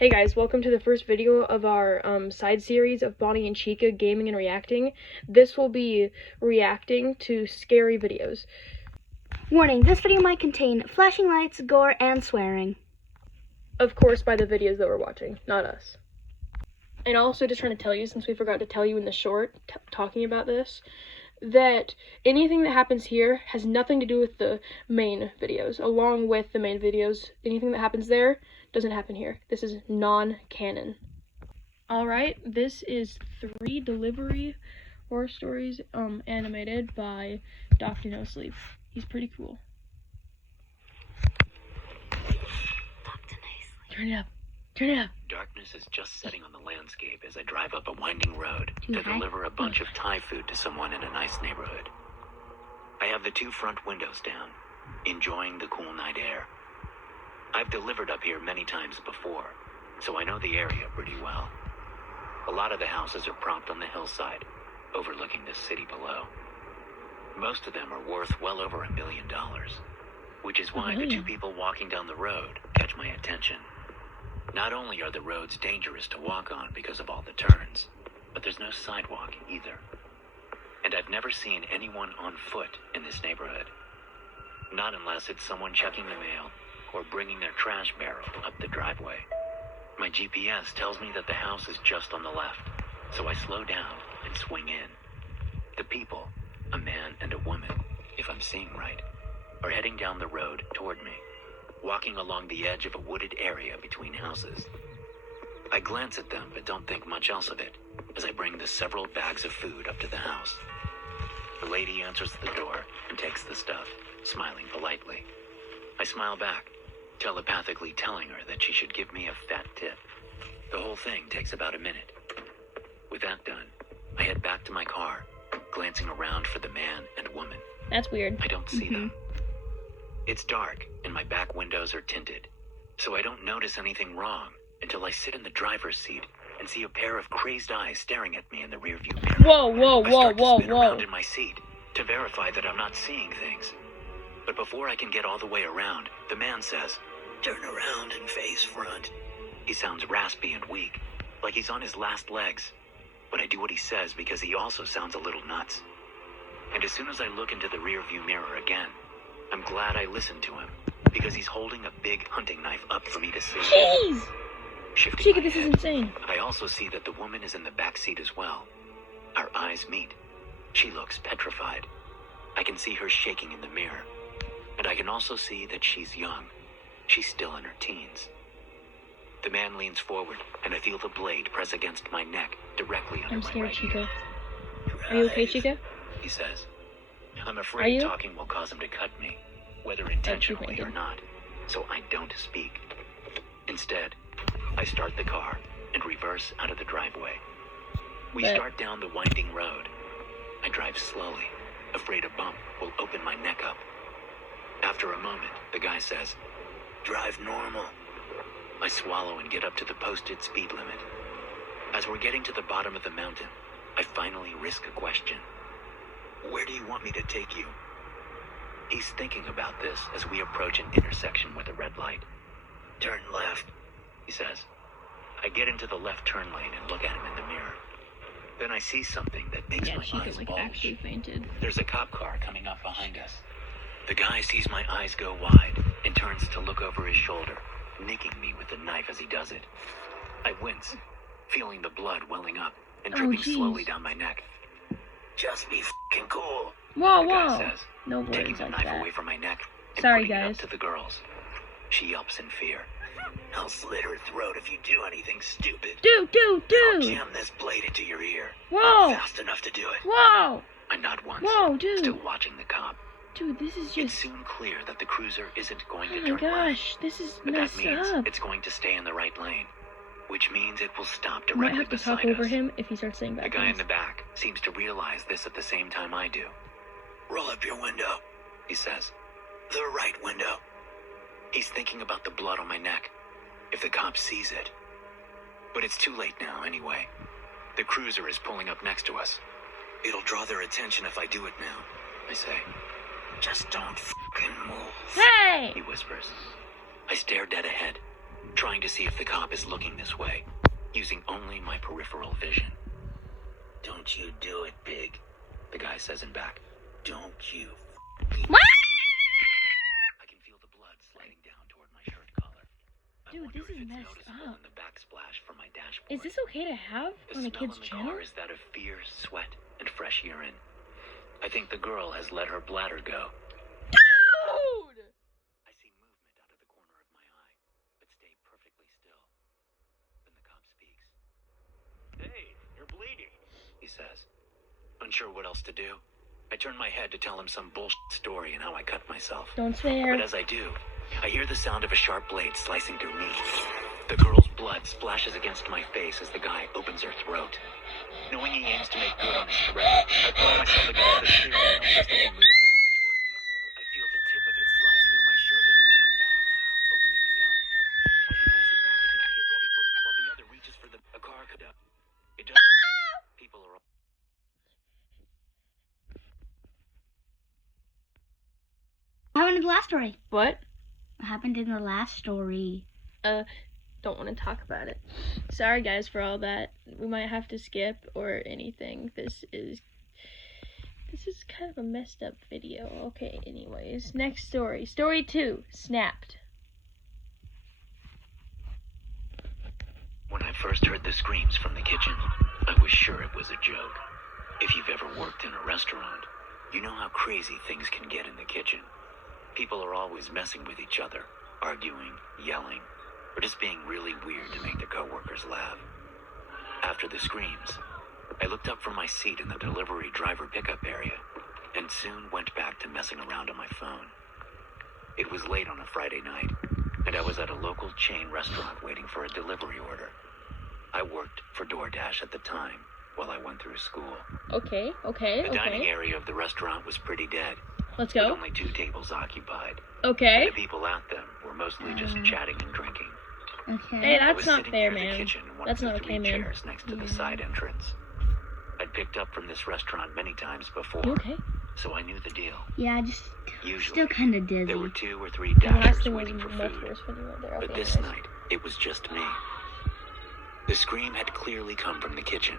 Hey guys, welcome to the first video of our side series of Bonnie and Chica gaming and reacting. This will be reacting to scary videos. Warning, this video might contain flashing lights, gore, and swearing. Of course, by the videos that we're watching, not us. And also just trying to tell you, since we forgot to tell you in the short talking about this, that anything that happens here has nothing to do with the main videos. Along with the main videos, anything that happens there doesn't happen here. This is non-canon. Alright, this is 3 delivery horror stories animated by Dr. No Sleep. He's pretty cool. Turn it up. Turn it up. Darkness is just setting on the landscape as I drive up a winding road to deliver a bunch of Thai food to someone in a nice neighborhood. I have the 2 front windows down, enjoying the cool night air. I've delivered up here many times before, so I know the area pretty well. A lot of the houses are propped on the hillside, overlooking the city below. Most of them are worth well over $1 million, which is why the 2 people walking down the road catch my attention. Not only are the roads dangerous to walk on because of all the turns, but there's no sidewalk either. And I've never seen anyone on foot in this neighborhood. Not unless it's someone checking the mail or bringing their trash barrel up the driveway. My GPS tells me that the house is just on the left, so I slow down and swing in. The people, a man and a woman, if I'm seeing right, are heading down the road toward me, walking along the edge of a wooded area between houses. I glance at them but don't think much else of it as I bring the several bags of food up to the house. The lady answers the door and takes the stuff, smiling politely. I smile back, telepathically telling her that she should give me a fat tip. The whole thing takes about a minute. With that done, I head back to my car, glancing around for the man and woman. That's weird. I don't see them. It's dark and my back windows are tinted, so I don't notice anything wrong until I sit in the driver's seat and see a pair of crazed eyes staring at me in the rearview mirror. Whoa, I start to spin around in my seat to verify that I'm not seeing things. But before I can get all the way around, the man says, "Turn around and face front." He sounds raspy and weak, like he's on his last legs. But I do what he says because he also sounds a little nuts. And as soon as I look into the rearview mirror again, I'm glad I listened to him, because he's holding a big hunting knife up for me to see. Jeez! Shifting Chica, my this is head, insane. I also see that the woman is in the back seat as well. Our eyes meet. She looks petrified. I can see her shaking in the mirror. And I can also see that she's young. She's still in her teens. The man leans forward, and I feel the blade press against my neck directly under I'm my scared, right Chica. ear. Are you okay, Chica? He says. I'm Are afraid you? talking will cause him to cut me, whether intentionally or not, so I don't speak. Instead, I start the car and reverse out of the driveway. We start down the winding road. I drive slowly, afraid a bump will open my neck up. After a moment, the guy says, "Drive normal." I swallow and get up to the posted speed limit. As we're getting to the bottom of the mountain, I finally risk a question. "Where do you want me to take you?" He's thinking about this as we approach an intersection with a red light. "Turn left," he says. I get into the left turn lane and look at him in the mirror. Then I see something that makes Yeah, my Chica eyes bulge. actually fainted. There's a cop car coming up behind us. The guy sees my eyes go wide and turns to look over his shoulder, nicking me with the knife as he does it. I wince, feeling the blood welling up and dripping slowly down my neck. "Just be f***ing cool," Whoa, the guy says, No taking words the like knife that. away from my neck and Sorry, putting it guys. up to the girls. She yelps in fear. "I'll slit her throat if you do anything stupid. I'll jam this blade into your ear. Whoa! Fast enough to do it." Whoa! I nod once, Whoa, dude! still watching the cop. Dude, this is It's just... soon clear that the cruiser isn't going to Oh my turn left, gosh, this is but that messed means up. it's going to stay in the right lane, which means it will stop I might directly have to beside talk over us. him if he starts saying The bad guy in things. the back seems to realize this at the same time I do. "Roll up your window," he says. "The right window." He's thinking about the blood on my neck, if the cop sees it. But it's too late now anyway. The cruiser is pulling up next to us. "It'll draw their attention if I do it now," I say. "Just don't f***ing move," Hey! he whispers. I stare dead ahead, trying to see if the cop is looking this way, using only my peripheral vision. "Don't you do it, Big," the guy says in back. "Don't you What? I can feel the blood sliding down toward my shirt collar. I Dude, wonder this if is it's messed noticeable up. in the backsplash from my dashboard. Is this okay to have The on a smell kid's in the channel? car is that of fear, sweat, and fresh urine. I think the girl has let her bladder go. Dude! I see movement out of the corner of my eye, but stay perfectly still. Then the cop speaks. "Hey, you're bleeding," he says. Unsure what else to do, I turn my head to tell him some bullshit story and how I cut myself. Don't swear. But as I do, I hear the sound of a sharp blade slicing through me. The girl's blood splashes against my face as the guy opens her throat. Knowing he aims to make good on his threat, I throw myself against the steering wheel just as he moves the blade toward me. I feel the tip of it slice through my shirt and into my back, opening me up. As he pulls it back again to get ready for, while the other reaches for a car could up. It doesn't. People are. What happened in the last story? What? What happened in the last story? Don't want to talk about it. Sorry guys for all that. We might have to skip or anything. This is kind of a messed up video. Okay, anyways. Next story. Story 2. Snapped. When I first heard the screams from the kitchen, I was sure it was a joke. If you've ever worked in a restaurant, you know how crazy things can get in the kitchen. People are always messing with each other, arguing, yelling, or just being really weird to make their coworkers laugh. After the screams, I looked up from my seat in the delivery driver pickup area and soon went back to messing around on my phone. It was late on a Friday night, and I was at a local chain restaurant waiting for a delivery order. I worked for DoorDash at the time while I went through school. Okay. The dining area of the restaurant was pretty dead, Let's with go. only 2 tables occupied. Okay. And the people at them were mostly just chatting and drinking. Okay. Hey, I that's was not sitting fair, near the man. kitchen in one That's of the not 3 okay, man. chairs next to the side entrance. I'd picked up from this restaurant many times before, You okay? so I knew the deal. Yeah, just Usually, still kind of dizzy. there were 2 or 3 The last dashers thing was waiting for food, multiverse when you went there. but Okay, this anyways. night, it was just me. The scream had clearly come from the kitchen.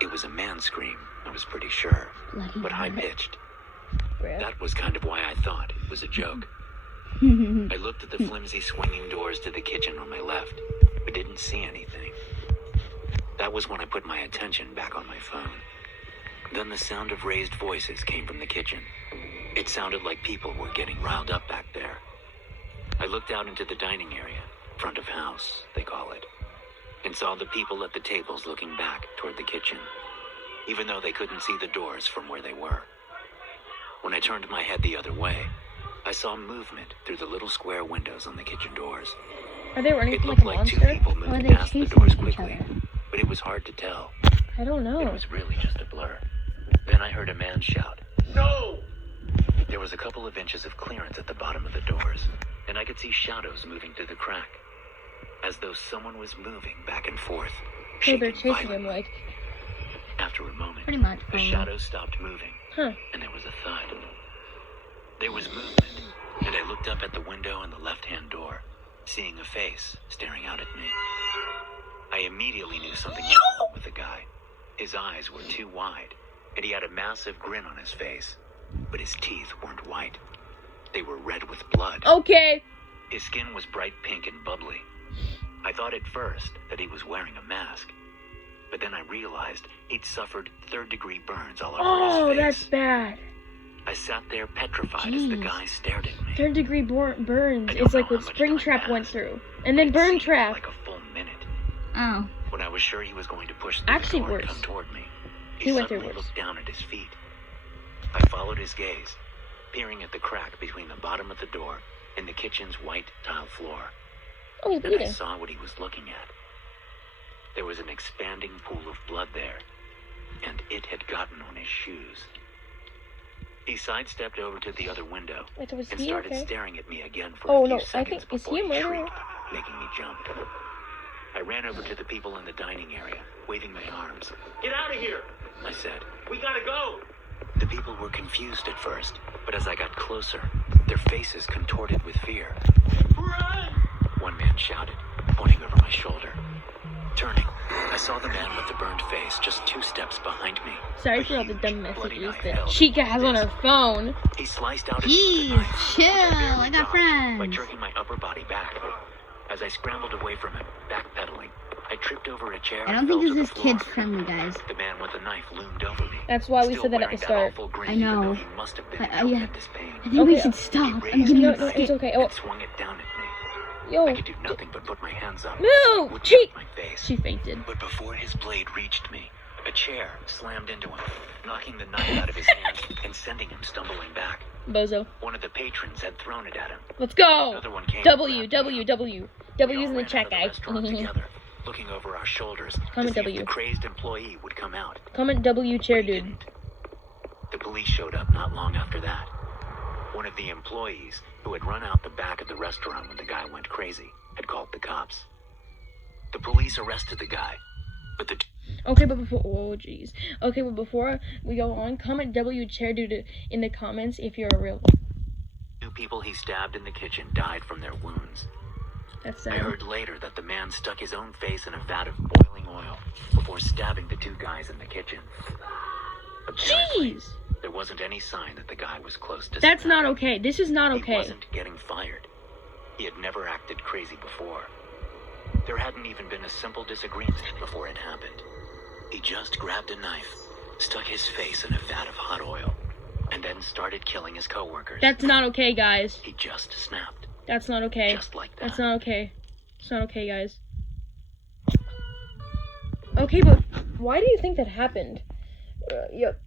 It was a man's scream, I was pretty sure, Bloody but hell. high-pitched. Bruh. That was kind of why I thought it was a joke. I looked at the flimsy swinging doors to the kitchen on my left, but didn't see anything. That was when I put my attention back on my phone. Then the sound of raised voices came from the kitchen. It sounded like people were getting riled up back there. I looked out into the dining area, front of house, they call it, and saw the people at the tables looking back toward the kitchen, even though they couldn't see the doors from where they were. When I turned my head the other way, I saw movement through the little square windows on the kitchen doors. Are they running It from looked like a like 2 monster? people Or are moved they past the chasing doors each quickly, other? but it was hard to tell. I don't know. It was really just a blur. Then I heard a man shout, "No!" There was a couple of inches of clearance at the bottom of the doors, and I could see shadows moving through the crack, as though someone was moving back and forth, So shaking they're chasing him violently. like, After a moment, Pretty much. the shadows stopped moving, huh. and there was a thud. There was movement, and I looked up at the window on the left-hand door, seeing a face staring out at me. I immediately knew something was wrong with the guy. His eyes were too wide, and he had a massive grin on his face, but his teeth weren't white. They were red with blood. Okay. His skin was bright pink and bubbly. I thought at first that he was wearing a mask, but then I realized he'd suffered 3rd-degree burns all over Oh, his that's face. bad. I sat there petrified as the Jeez. guy stared at me. 3rd-degree burns. I don't It's like know what how much Springtrap time went passed. through. And then It Burn seemed Trap. like a full minute. Oh. When I was sure he was going to push through Actually the door worse. and come toward me, He went through suddenly worse. looked down at his feet. I followed his gaze, peering at the crack between the bottom of the door and the kitchen's white tile floor. Oh, he's Then I bleeding. saw what he was looking at. There was an expanding pool of blood there, and it had gotten on his shoes. He sidestepped over to the other window Wait, was and he started okay? staring at me again for Oh, a few no, I seconds think- is before he a he murderer? shrieked, making me jump. I ran over to the people in the dining area, waving my arms. "Get out of here," I said. "We gotta go." The people were confused at first, but as I got closer, their faces contorted with fear. "Run!" one man shouted, pointing over my shoulder. Turning, I saw the man with the burned face just 2 steps behind me. Sorry for all the dumb messages that Chica has on her phone. He sliced out Jeez, chill, I got friends. by jerking my upper body back. As I scrambled away from him, backpedaling, I tripped over a chair. I don't think this is kids friendly, guys. The man with the knife loomed over me. That's why we said that at the start. I know. Yeah. I think Okay, we should stop. I'm getting No, it's okay. Oh, swung it down at me. yo. I could do nothing but put my hands up. Move! Would Cheek! hit my face. She fainted. But before his blade reached me, a chair slammed into him, knocking the knife out of his hand and sending him stumbling back. Bozo. One of the patrons had thrown it at him. Let's go! Another one came W, and grabbed me. W, W. We W's all in the ran chat, out of the guys. restaurant together, looking over our shoulders Comment to see W. if the crazed employee would come out. Comment W, chair But he dude. didn't. The police showed up not long after that. One of the employees, who had run out the back of the restaurant when the guy went crazy, had called the cops. The police arrested the guy, but the Okay, but before, oh jeez. Okay, but before we go on, comment W, chair dude in the comments if you're a real. 2 people he stabbed in the kitchen died from their wounds. That's I sad. heard later that the man stuck his own face in a vat of boiling oil before stabbing the 2 guys in the kitchen. Apparently, Jeez! there wasn't any sign that the guy was close to That's snapping. not okay. This is not He okay. wasn't getting fired. He had never acted crazy before. There hadn't even been a simple disagreement before it happened. He just grabbed a knife, stuck his face in a vat of hot oil, and then started killing his coworkers. That's not okay, guys. He just snapped. That's not okay. Just like that. That's not okay. It's not okay, guys. Okay, but why do you think that happened? Yep.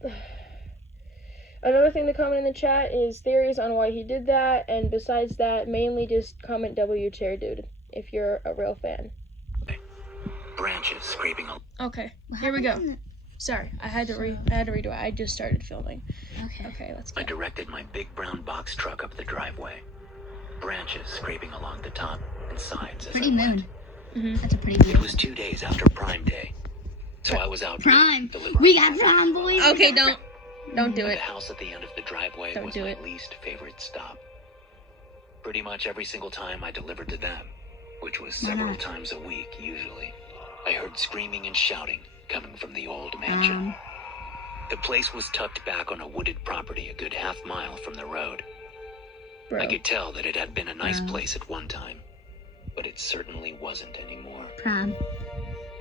Another thing to comment in the chat is theories on why he did that, and besides that, mainly just comment W, chair dude, if you're a real fan. Branches scraping along. Okay, here we go. Sorry, I had to redo it. I just started filming. Okay. Okay, let's I go. directed my big brown box truck up the driveway. Branches scraping along the top and sides as Pretty I went. Mm-hmm. That's a pretty It moon. was 2 days after Prime Day, so I was out Prime. delivering. We got Prime, boys. Okay, don't do The it. house at the end of the driveway Don't was do my it. least favorite stop. Pretty much every single time I delivered to them, which was several not? times a week usually, I heard screaming and shouting coming from the old mansion. The place was tucked back on a wooded property a good half-mile from the road. Bro. I could tell that it had been a nice place at one time, but it certainly wasn't anymore. Prime.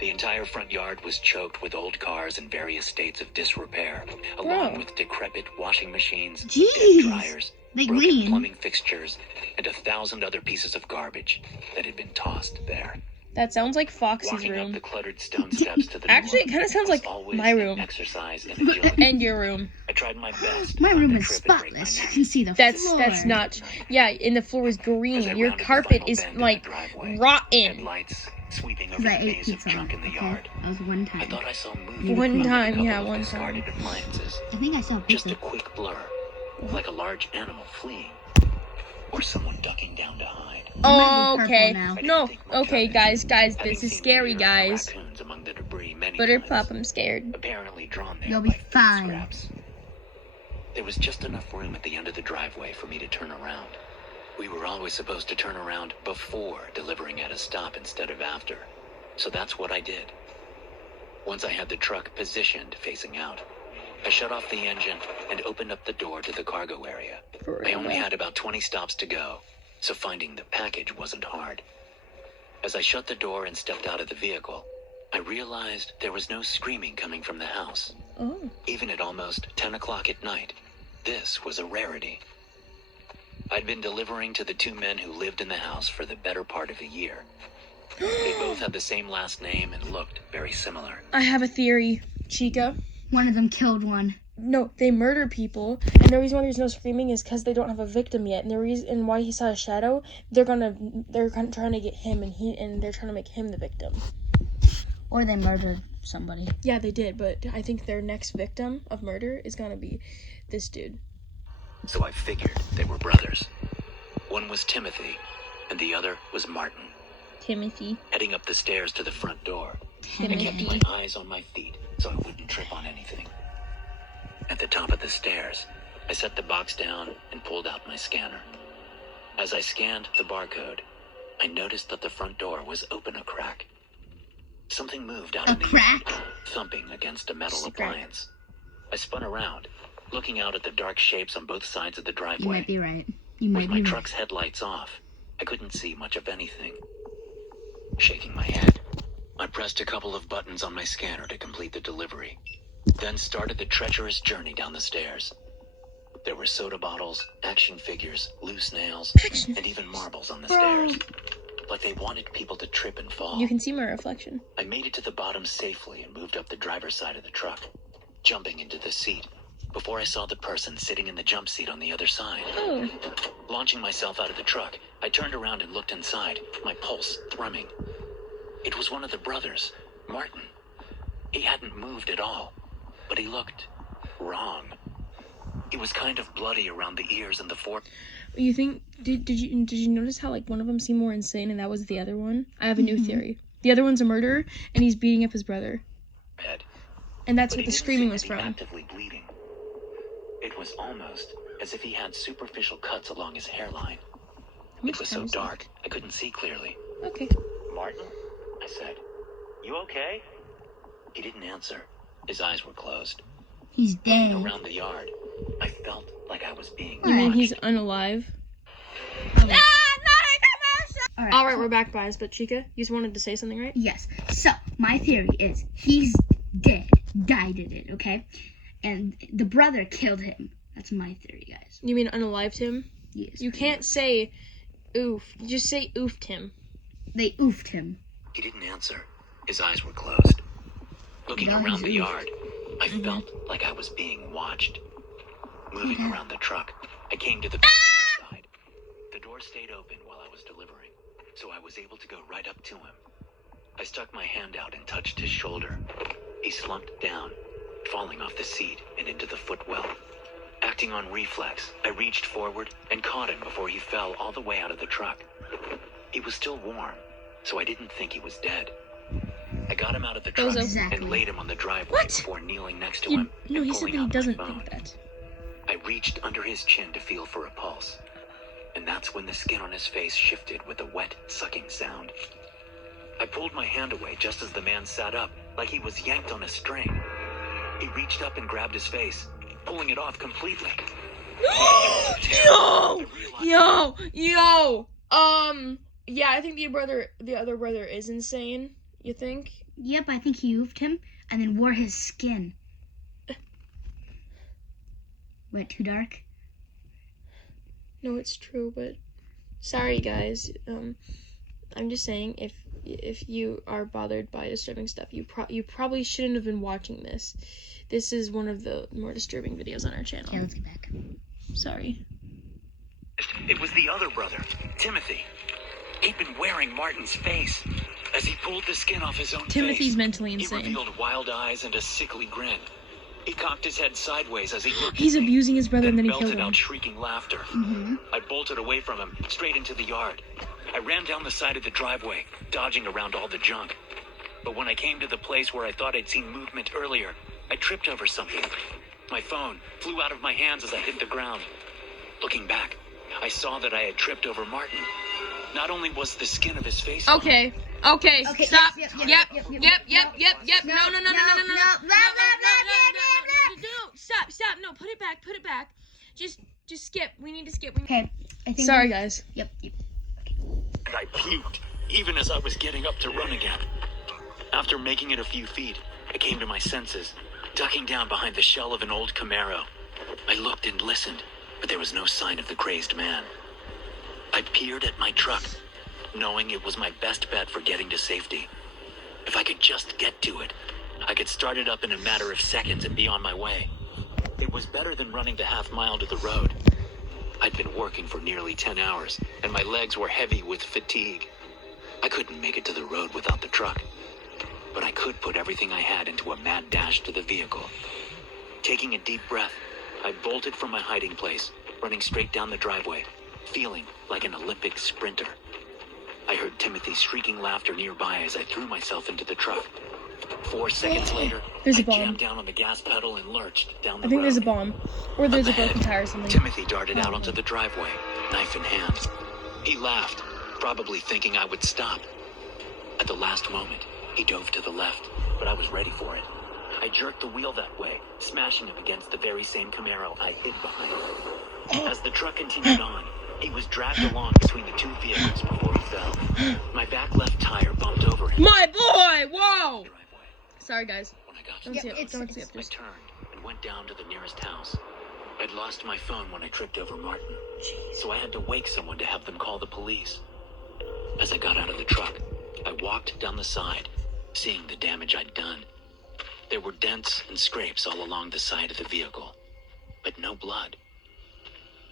The entire front yard was choked with old cars in various states of disrepair, Bro. along with decrepit washing machines, Jeez. dead dryers, They broken green. plumbing fixtures, and 1,000 other pieces of garbage that had been tossed there. That sounds like Foxy's Walking up room. the cluttered stone steps to the Actually, it door kind of sounds was like always my an room. exercise in agility. And your room. I tried my best. My not room to is trip and break my spotless. neck. You can see the That's floor. not. Yeah, and the floor is As I green. Your rounded the carpet final is bend in the like driveway, rotten. headlights sweeping over Because I the ate maze of pizza. junk in the Okay? yard. That was one I time. thought I saw movement. One among a time, couple yeah, of one discarded time. appliances. I think I saw Just pizza. a quick blur, like a large animal fleeing, or someone ducking down to hide. Oh, might be okay. purple now. I didn't No, think much okay, of it, guys, having this is seen scary, deer and guys. raccoons among the debris many Butterpop, times, I'm scared. apparently drawn there You'll by be food fine. scraps. There was just enough room at the end of the driveway for me to turn around. We were always supposed to turn around before delivering at a stop instead of after, so that's what I did. Once I had the truck positioned facing out, I shut off the engine and opened up the door to the cargo area. For I only real. had about 20 stops to go, so finding the package wasn't hard. As I shut the door and stepped out of the vehicle, I realized there was no screaming coming from the house. Oh. Even at almost 10 o'clock at night, this was a rarity. I'd been delivering to the 2 men who lived in the house for the better part of a year. They both had the same last name and looked very similar. I have a theory, Chica. One of them killed one. No, they murder people, and the reason why there's no screaming is because they don't have a victim yet. And the reason why he saw a shadow, they're trying to get him, and they're trying to make him the victim. Or they murdered somebody. Yeah, they did, but I think their next victim of murder is gonna be this dude. So I figured they were brothers. One was Timothy, and the other was Martin. Timothy. Heading up the stairs to the front door, I kept Timothy. my eyes on my feet so I wouldn't trip on anything. At the top of the stairs, I set the box down and pulled out my scanner. As I scanned the barcode, I noticed that the front door was open a crack. Something moved out A of the crack? yard, thumping against a metal Just a crack. appliance. I spun around, looking out at the dark shapes on both sides of the driveway. You might be right. You With might my be right. truck's headlights off, I couldn't see much of anything. Shaking my head, I pressed a couple of buttons on my scanner to complete the delivery, then started the treacherous journey down the stairs. There were soda bottles, action figures, loose nails, and even marbles on the stairs. Like they wanted people to trip and fall. You can see my reflection. I made it to the bottom safely and moved up the driver's side of the truck, jumping into the seat before I saw the person sitting in the jump seat on the other side. Oh. Launching myself out of the truck, I turned around and looked inside, my pulse thrumming. It was one of the brothers, Martin. He hadn't moved at all, but he looked wrong. He was kind of bloody around the ears and the forehead. You think did you notice how like one of them seemed more insane and that was the other one? I have a new theory. The other one's a murderer and he's beating up his brother. And that's But what he the didn't screaming seem was to be from. actively bleeding. It was almost as if he had superficial cuts along his hairline. How much It was time so is dark, I couldn't see clearly. left? Okay. Martin? I said. You okay? He didn't answer. His eyes were closed. He's Looking dead. around the yard, I felt like I was being You mean watched. he's unalive? Alright. Alright, we're back, guys, but Chica, you just wanted to say something, right? Yes. So, my theory is he's dead. Died in it, okay? And the brother killed him. That's my theory, guys. You mean unalived him? Yes. You can't say oof. Just say oofed him. They oofed him. He didn't answer. His eyes were closed. Looking Guys, around the oof. yard, I felt like I was being watched. Moving around the truck, I came to the passenger side. The door stayed open while I was delivering, so I was able to go right up to him. I stuck my hand out and touched his shoulder. He slumped down, falling off the seat and into the footwell. Acting on reflex, I reached forward and caught him before he fell all the way out of the truck. He was still warm, so I didn't think he was dead. I got him out of the truck Exactly. and laid him on the driveway What? before kneeling next to You, him no, and he said pulling that he out my doesn't phone. think that. I reached under his chin to feel for a pulse, and that's when the skin on his face shifted with a wet, sucking sound. I pulled my hand away just as the man sat up, like he was yanked on a string. He reached up and grabbed his face, pulling it off completely. Yo! Yeah, I think the other brother is insane. You think? Yep, I think he oofed him and then wore his skin. Went too dark? No, it's true, but sorry, guys. I'm just saying, if you are bothered by disturbing stuff, you probably shouldn't have been watching this. This is one of the more disturbing videos on our channel. Okay, let's get back. Sorry. It was the other brother, Timothy. He'd been wearing Martin's face. As he pulled the skin off his own Timothy's face, mentally he insane. revealed wild eyes and a sickly grin. He cocked his head sideways as he looked He's at me, abusing his brother and then he belted killed him. out shrieking laughter. Mm-hmm. I bolted away from him, straight into the yard. I ran down the side of the driveway, dodging around all the junk. But when I came to the place where I thought I'd seen movement earlier, I tripped over something. My phone flew out of my hands as I hit the ground. Looking back, I saw that I had tripped over Martin. Not only was the skin of his face gone, Okay, Okay, stop. yep. No. Stop. No, put it back. Just skip. We need to skip. Okay, I think. Sorry, guys. Yep. and I puked, even as I was getting up to run again. After making it a few feet, I came to my senses, ducking down behind the shell of an old Camaro. I looked and listened, but there was no sign of the crazed man. I peered at my truck, knowing it was my best bet for getting to safety. If I could just get to it, I could start it up in a matter of seconds and be on my way. It was better than running the half mile to the road. I'd been working for nearly 10 hours, and my legs were heavy with fatigue. I couldn't make it to the road without the truck, but I could put everything I had into a mad dash to the vehicle. Taking a deep breath, I bolted from my hiding place, running straight down the driveway, feeling like an Olympic sprinter. I heard Timothy's shrieking laughter nearby as I threw myself into the truck. 4 seconds later, There's a I bomb. jammed down on the gas pedal and lurched down the I think road. there's a bomb. Or there's a Up ahead, broken tire or something. Timothy darted out onto the driveway, knife in hand. He laughed, probably thinking I would stop. At the last moment, he dove to the left, but I was ready for it. I jerked the wheel that way, smashing him against the very same Camaro I hid behind. As the truck continued on, he was dragged along between the two vehicles before he fell. My back left tire bumped over him. My boy! Whoa! Driveway. Sorry, guys. When I got to Don't the see it. it's- Don't see it. I turned and went down to the nearest house. I'd lost my phone when I tripped over Martin, so I had to wake someone to have them call the police. As I got out of the truck, I walked down the side, seeing the damage I'd done. There were dents and scrapes all along the side of the vehicle, but no blood.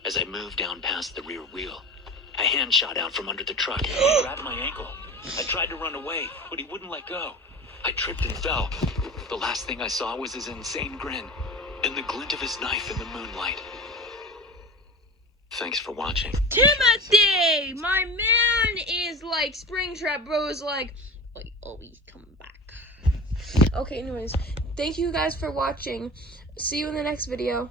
As I moved down past the rear wheel, a hand shot out from under the truck and grabbed my ankle. I tried to run away, but he wouldn't let go. I tripped and fell. The last thing I saw was his insane grin and the glint of his knife in the moonlight. Thanks for watching. Timothy! My man is like Springtrap Bro is like always come back. Okay, anyways, thank you guys for watching. See you in the next video.